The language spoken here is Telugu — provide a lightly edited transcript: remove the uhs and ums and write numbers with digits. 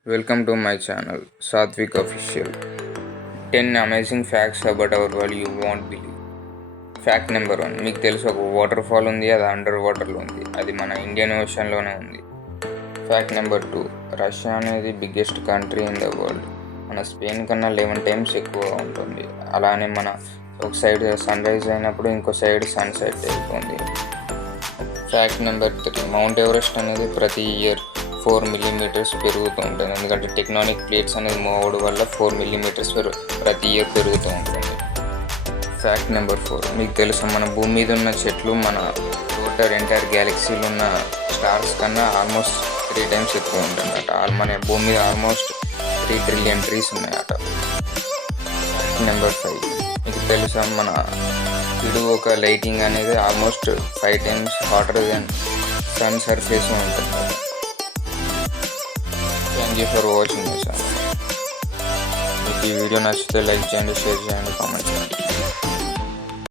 Welcome to my channel, Satvik Official. 10 amazing facts about our world you won't believe. Fact number 1, మీకు తెలుసు ఒక వాటర్ ఫాల్ ఉంది, అది అండర్ వాటర్లో ఉంది, అది మన ఇండియన్ ఓషన్లోనే ఉంది. ఫ్యాక్ట్ నెంబర్ 2, రష్యా అనేది biggest country in the world. మన స్పెయిన్ కన్నా 11 times ఎక్కువగా ఉంటుంది. అలానే మన ఒక సైడ్ సన్ రైజ్ అయినప్పుడు ఇంకో సైడ్ సన్ సెట్ అవుతుంది. ఫ్యాక్ట్ నెంబర్ 3, మౌంట్ ఎవరెస్ట్ అనేది ప్రతి ఇయర్ 4 millimeters పెరుగుతూ ఉంటుంది. ఎందుకంటే టెక్టానిక్ ప్లేట్స్ అనేది మూవ్ అవ్వడం వల్ల 4 millimeters ప్రతి ఇయర్ పెరుగుతూ ఉంటుంది. ఫ్యాక్ట్ నెంబర్ 4, మీకు తెలుసు మన భూమి మీద ఉన్న చెట్లు మన టోటల్ ఎంటైర్ గ్యాలక్సీలో ఉన్న స్టార్స్ కన్నా ఆల్మోస్ట్ 3 times ఎక్కువ ఉంటుందట. మన భూమి మీద ఆల్మోస్ట్ 3 trillion trees ఉన్నాయట. ఫ్యాక్ట్ నెంబర్ 5, మీకు తెలుసా మన ఒక లైటింగ్ అనేది almost 5 times hotter then sun surface ఉంటుంది. Thank you for watching my channel. మీకు ఈ వీడియో నచ్చితే లైక్ చేయండి, షేర్ చేయండి, కామెంట్ చేయండి.